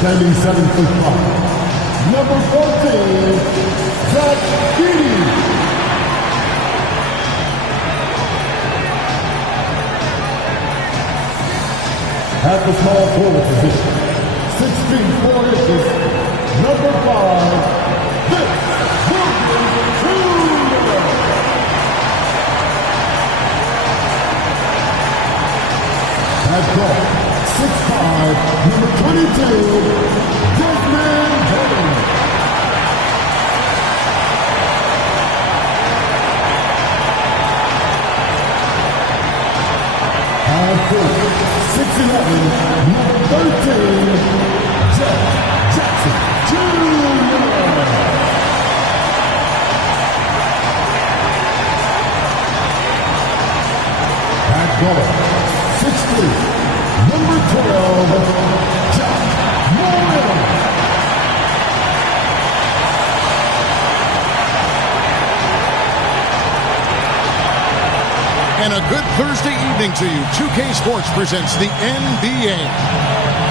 Standing 7 foot 5. Number 14, Zach Edey. At the small forward position, 6 feet 4 inches, number 5, Vince Williams Jr. At guard, 6'5", number 22, Desmond Hayes. At forward, 6'11", number 13, Jeff Jackson Jr. At guard, 6'3", number 12, Jack Morrell. And a good Thursday evening to you. 2K Sports presents the NBA.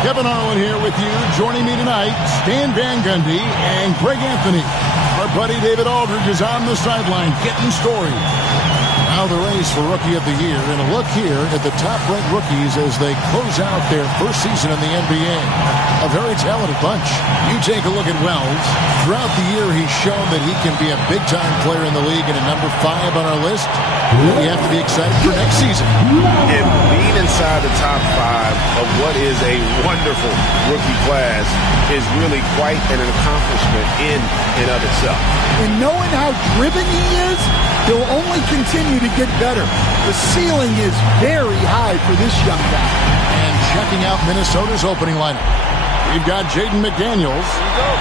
Kevin Harlan here with you. Joining me tonight, Stan Van Gundy and Greg Anthony. Our buddy David Aldridge is on the sideline getting story. Now the race for Rookie of the Year, and a look here at the top-ranked rookies as they close out their first season in the NBA. A very talented bunch. You take a look at Wells. Throughout the year, he's shown that he can be a big-time player in the league, and at number 5 on our list, we have to be excited for next season. And being inside the top 5 of what is a wonderful rookie class is really quite an accomplishment in and of itself. And knowing how driven he is, he'll only continue to get better. The ceiling is very high for this young guy. And checking out Minnesota's opening lineup, we've got Jaden McDaniels.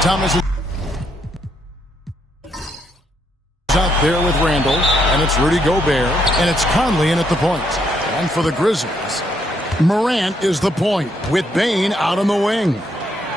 Thomas is out there with Randall, and it's Rudy Gobert, and it's Conley in at the point. And for the Grizzlies, Morant is the point with Bane out on the wing.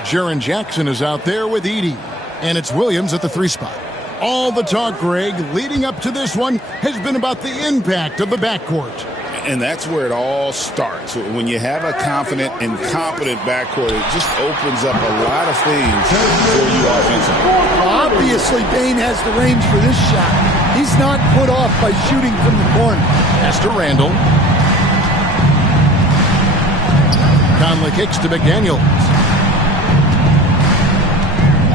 Jaren Jackson is out there with Edey, and it's Williams at the 3 spot. All the talk, Greg, leading up to this one has been about the impact of the backcourt. And that's where it all starts. When you have a confident and competent backcourt, it just opens up a lot of things for you offensively. Obviously, Bane has the range for this shot. He's not put off by shooting from the corner. Pass to Randall. Conley kicks to McDaniels.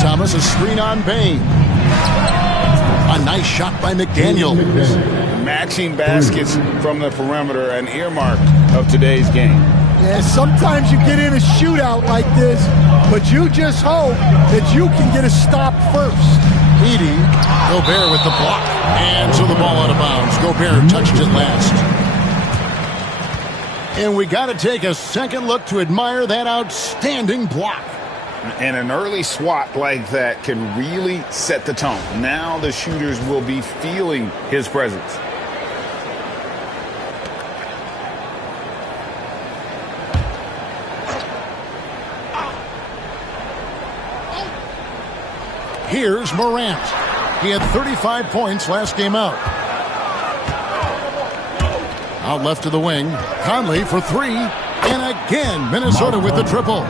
Thomas, a screen on Bane. A nice shot by McDaniels. Matching baskets from the perimeter, an earmark of today's game. Yeah, sometimes you get in a shootout like this, but you just hope that you can get a stop first. Edey, Gobert with the block. And so the ball out of bounds. Gobert touched it last. And we got to take a second look to admire that outstanding block. And an early swat like that can really set the tone. Now the shooters will be feeling his presence. Here's Morant. He had 35 points last game out. Out left to the wing. Conley for 3. And again, Minnesota with the triple.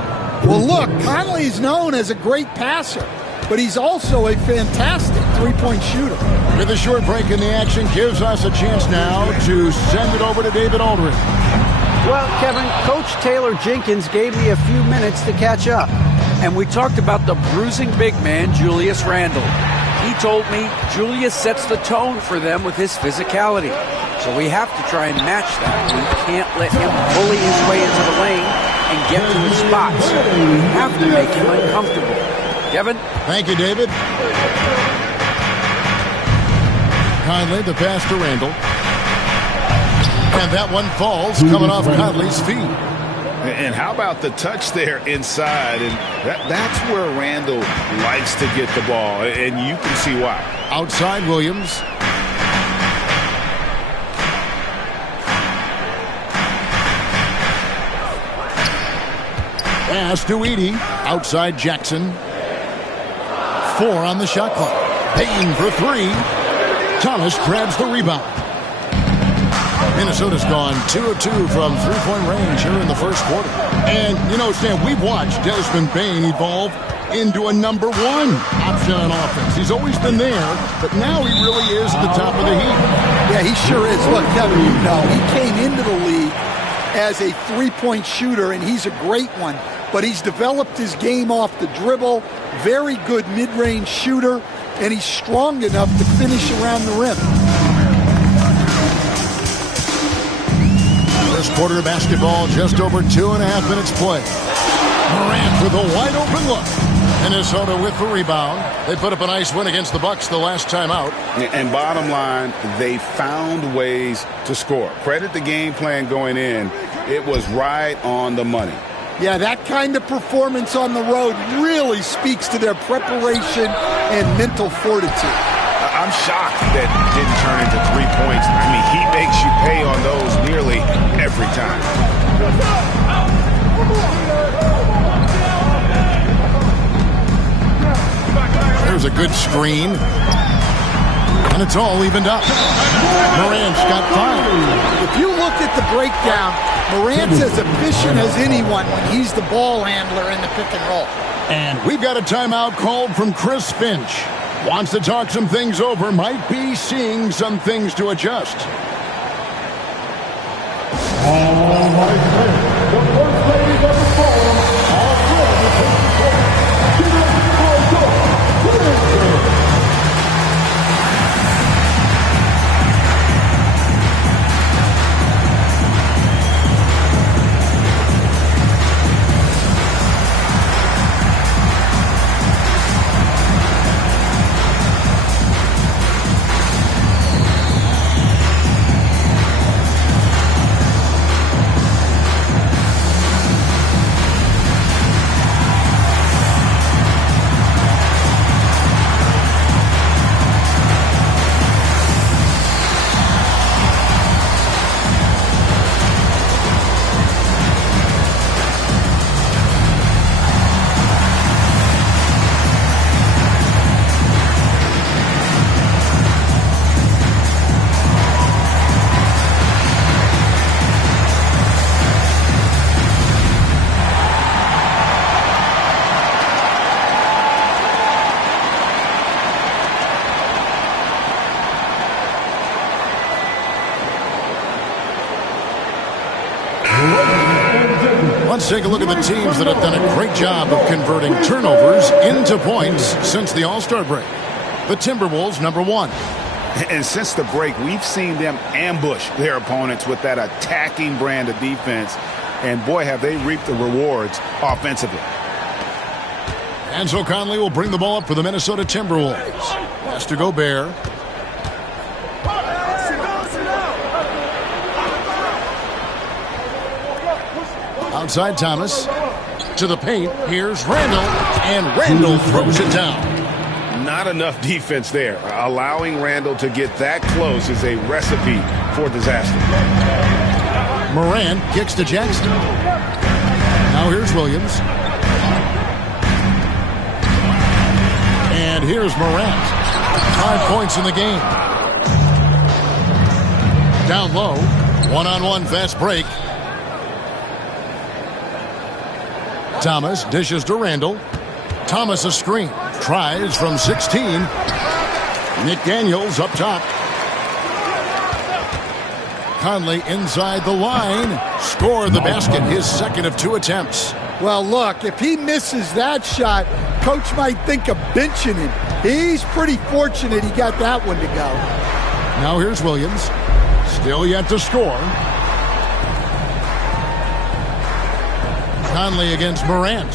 Well, look, Conley's known as a great passer, but he's also a fantastic three-point shooter. With a short break in the action, gives us a chance now to send it over to David Aldridge. Well, Kevin, Coach Taylor Jenkins gave me a few minutes to catch up, and we talked about the bruising big man, Julius Randle. He told me Julius sets the tone for them with his physicality, so we have to try and match that. We can't let him bully his way into the lane and get to his spots. We have to make him uncomfortable. Kevin? Thank you, David. Conley, the pass to Randall. And that one falls, coming off Conley's feet. And how about the touch there inside? And that's where Randall likes to get the ball, and you can see why. Outside Williams. Pass to Edey. Outside Jackson. 4 on the shot clock. Payne for 3. Thomas grabs the rebound. Minnesota's gone 2 of 2 from three-point range here in the first quarter. And, you know, Stan, we've watched Desmond Bane evolve into a number one option on offense. He's always been there, but now he really is at the top of the heap. Yeah, he sure is. Look, Kevin, you know, he came into the league as a three-point shooter, and he's a great one. But he's developed his game off the dribble, very good mid-range shooter, and he's strong enough to finish around the rim. First quarter of basketball, just over 2.5 minutes play. Morant with a wide-open look. Minnesota with the rebound. They put up a nice win against the Bucks the last time out. And bottom line, they found ways to score. Credit the game plan going in. It was right on the money. Yeah, that kind of performance on the road really speaks to their preparation and mental fortitude. I'm shocked that it didn't turn into 3 points. I mean, he makes you pay on those nearly every time. There's a good screen. And it's all evened up. Morant's got 5. If you look at the breakdown, Morant's as efficient as anyone when he's the ball handler in the pick and roll. And we've got a timeout called from Chris Finch. Wants to talk some things over. Might be seeing some things to adjust. All right, the first ladies of the forum are ready to take the court. Give it for Grizzlies. Let's take a look at the teams that have done a great job of converting turnovers into points since the All-Star break. The Timberwolves, number 1. And since the break, we've seen them ambush their opponents with that attacking brand of defense. And boy, have they reaped the rewards offensively. Ansel Conley will bring the ball up for the Minnesota Timberwolves. Pass to Gobert. Outside Thomas. To the paint. Here's Randall. And Randall throws it down. Not enough defense there. Allowing Randall to get that close is a recipe for disaster. Morant kicks to Jackson. Now here's Williams. And here's Morant. 5 points in the game. Down low. One-on-one fast break. Thomas dishes to Randall. Thomas a screen. Tries from 16. Nick Daniels up top. Conley inside the line. Score the basket. His second of 2 attempts. Well, look, if he misses that shot, coach might think of benching him. He's pretty fortunate he got that one to go. Now here's Williams. Still yet to score. Conley against Morant.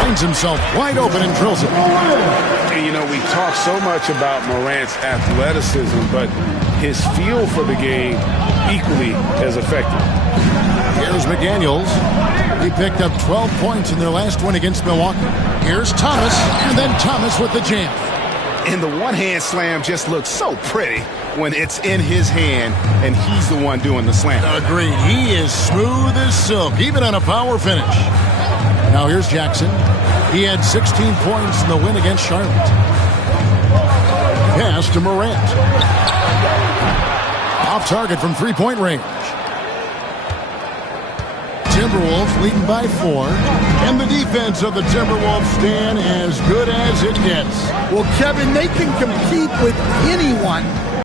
Finds himself wide open and drills it. And, you know, we talk so much about Morant's athleticism, but his feel for the game equally as effective. Here's McDaniels. He picked up 12 points in their last one against Milwaukee. Here's Thomas, and then Thomas with the jam. And the one-hand slam just looks so pretty when it's in his hand and he's the one doing the slam. Agreed. He is smooth as silk, even on a power finish. Now here's Jackson. He had 16 points in the win against Charlotte. Pass to Morant. Off target from three-point range. Timberwolves leading by 4. And the defense of the Timberwolves stand as good as it gets. Well, Kevin, they can compete with anyone